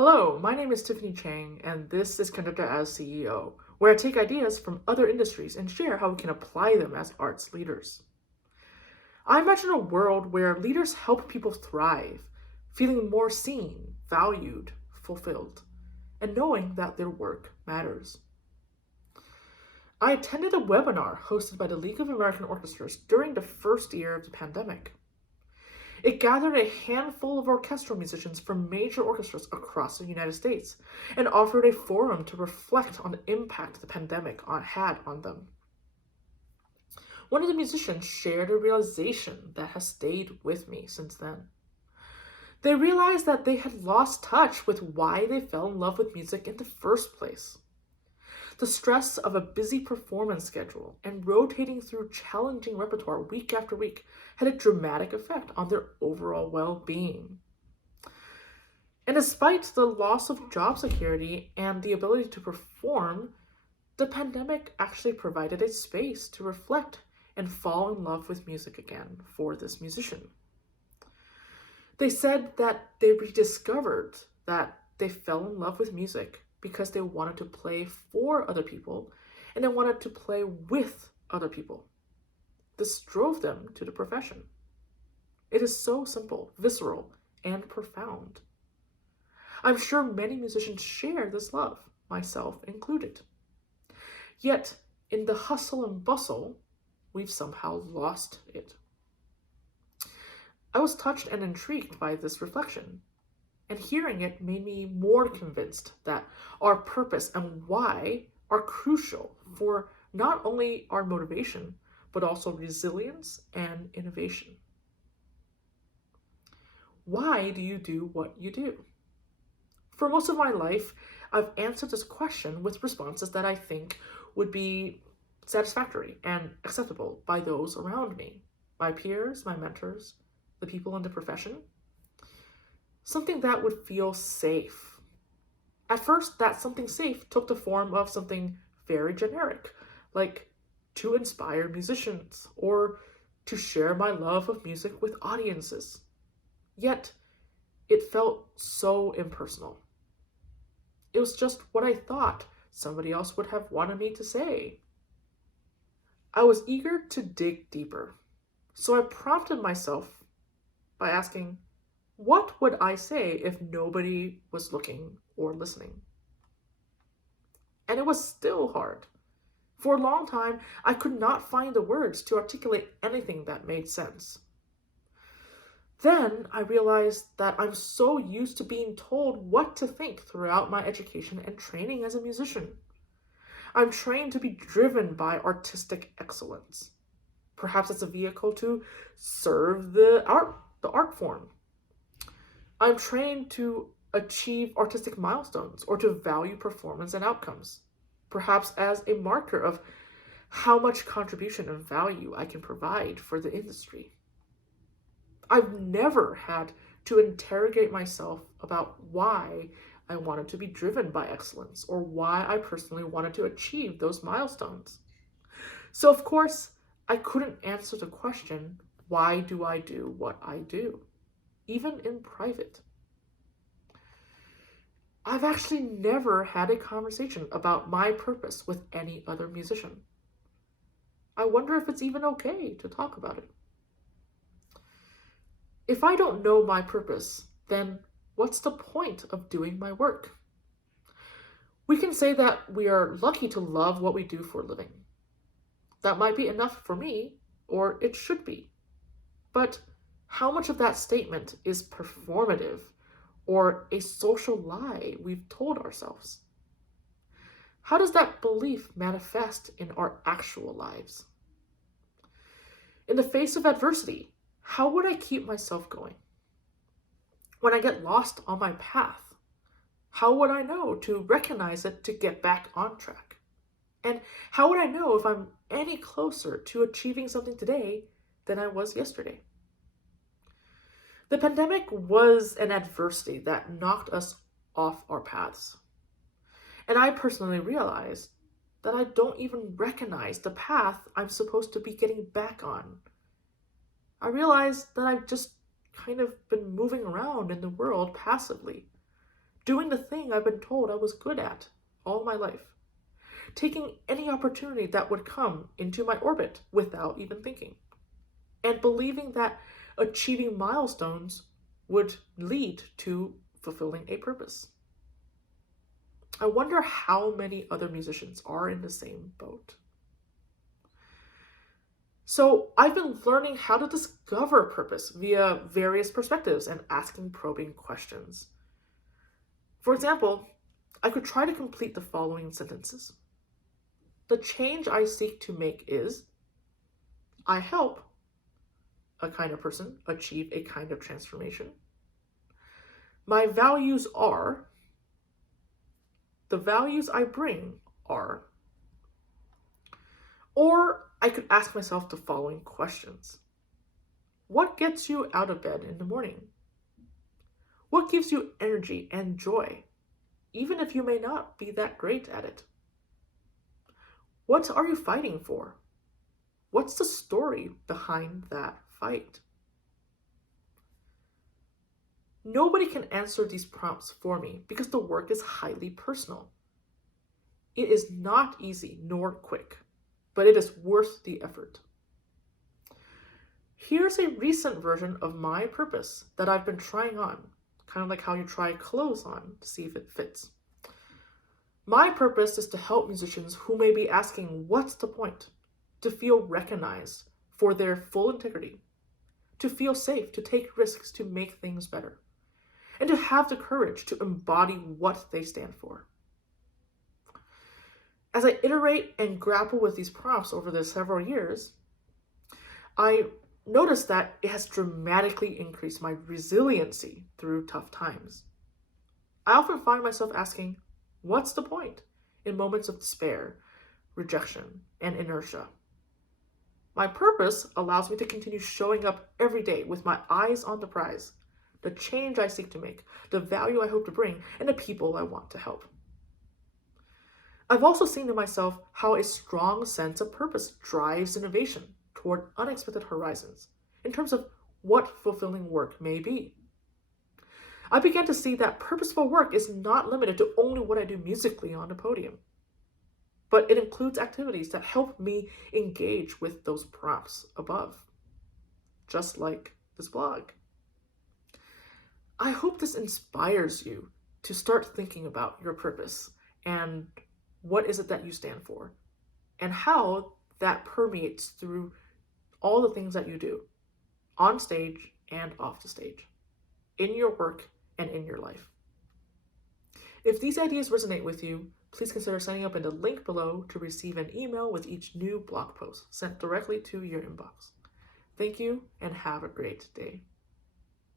Hello, my name is Tiffany Chang, and this is Conductor as CEO, where I take ideas from other industries and share how we can apply them as arts leaders. I imagine a world where leaders help people thrive, feeling more seen, valued, fulfilled, and knowing that their work matters. I attended a webinar hosted by the League of American Orchestras during the first year of the pandemic. It gathered a handful of orchestral musicians from major orchestras across the United States and offered a forum to reflect on the impact the pandemic had on them. One of the musicians shared a realization that has stayed with me since then. They realized that they had lost touch with why they fell in love with music in the first place. The stress of a busy performance schedule and rotating through challenging repertoire week after week had a dramatic effect on their overall well-being. And despite the loss of job security and the ability to perform, the pandemic actually provided a space to reflect and fall in love with music again for this musician. They said that they rediscovered that they fell in love with music because they wanted to play for other people and they wanted to play with other people. This drove them to the profession. It is so simple, visceral, and profound. I'm sure many musicians share this love, myself included. Yet, in the hustle and bustle, we've somehow lost it. I was touched and intrigued by this reflection, and hearing it made me more convinced that our purpose and why are crucial for not only our motivation, but also resilience and innovation. Why do you do what you do? For most of my life, I've answered this question with responses that I think would be satisfactory and acceptable by those around me, my peers, my mentors, the people in the profession. Something that would feel safe. At first, that something safe took the form of something very generic, like to inspire musicians or to share my love of music with audiences. Yet, it felt so impersonal. It was just what I thought somebody else would have wanted me to say. I was eager to dig deeper, so I prompted myself by asking, what would I say if nobody was looking or listening? And it was still hard. For a long time, I could not find the words to articulate anything that made sense. Then I realized that I'm so used to being told what to think throughout my education and training as a musician. I'm trained to be driven by artistic excellence. Perhaps it's a vehicle to serve the art form. I'm trained to achieve artistic milestones or to value performance and outcomes, perhaps as a marker of how much contribution and value I can provide for the industry. I've never had to interrogate myself about why I wanted to be driven by excellence or why I personally wanted to achieve those milestones. So, of course, I couldn't answer the question, why do I do what I do? Even in private. I've actually never had a conversation about my purpose with any other musician. I wonder if it's even okay to talk about it. If I don't know my purpose, then what's the point of doing my work? We can say that we are lucky to love what we do for a living. That might be enough for me, or it should be. But how much of that statement is performative or a social lie we've told ourselves? How does that belief manifest in our actual lives? In the face of adversity, how would I keep myself going? When I get lost on my path, how would I know to recognize it to get back on track? And how would I know if I'm any closer to achieving something today than I was yesterday? The pandemic was an adversity that knocked us off our paths. And I personally realized that I don't even recognize the path I'm supposed to be getting back on. I realized that I've just kind of been moving around in the world passively, doing the thing I've been told I was good at all my life, taking any opportunity that would come into my orbit without even thinking, and believing that achieving milestones would lead to fulfilling a purpose. I wonder how many other musicians are in the same boat. So I've been learning how to discover purpose via various perspectives and asking probing questions. For example, I could try to complete the following sentences. The change I seek to make is, I help a kind of person achieve a kind of transformation. My values are, the values I bring are. Or I could ask myself the following questions. What gets you out of bed in the morning? What gives you energy and joy, even if you may not be that great at it? What are you fighting for? What's the story behind that fight? Nobody can answer these prompts for me because the work is highly personal. It is not easy nor quick, but it is worth the effort. Here's a recent version of my purpose that I've been trying on, kind of like how you try clothes on to see if it fits. My purpose is to help musicians who may be asking, what's the point? To feel recognized for their full integrity, to feel safe, to take risks, to make things better, and to have the courage to embody what they stand for. As I iterate and grapple with these prompts over the several years, I noticed that it has dramatically increased my resiliency through tough times. I often find myself asking, what's the point? In moments of despair, rejection, and inertia. My purpose allows me to continue showing up every day with my eyes on the prize, the change I seek to make, the value I hope to bring, and the people I want to help. I've also seen in myself how a strong sense of purpose drives innovation toward unexpected horizons in terms of what fulfilling work may be. I began to see that purposeful work is not limited to only what I do musically on the podium, but it includes activities that help me engage with those prompts above, just like this blog. I hope this inspires you to start thinking about your purpose and what is it that you stand for, and how that permeates through all the things that you do, on stage and off the stage, in your work and in your life. If these ideas resonate with you, please consider signing up in the link below to receive an email with each new blog post sent directly to your inbox. Thank you and have a great day.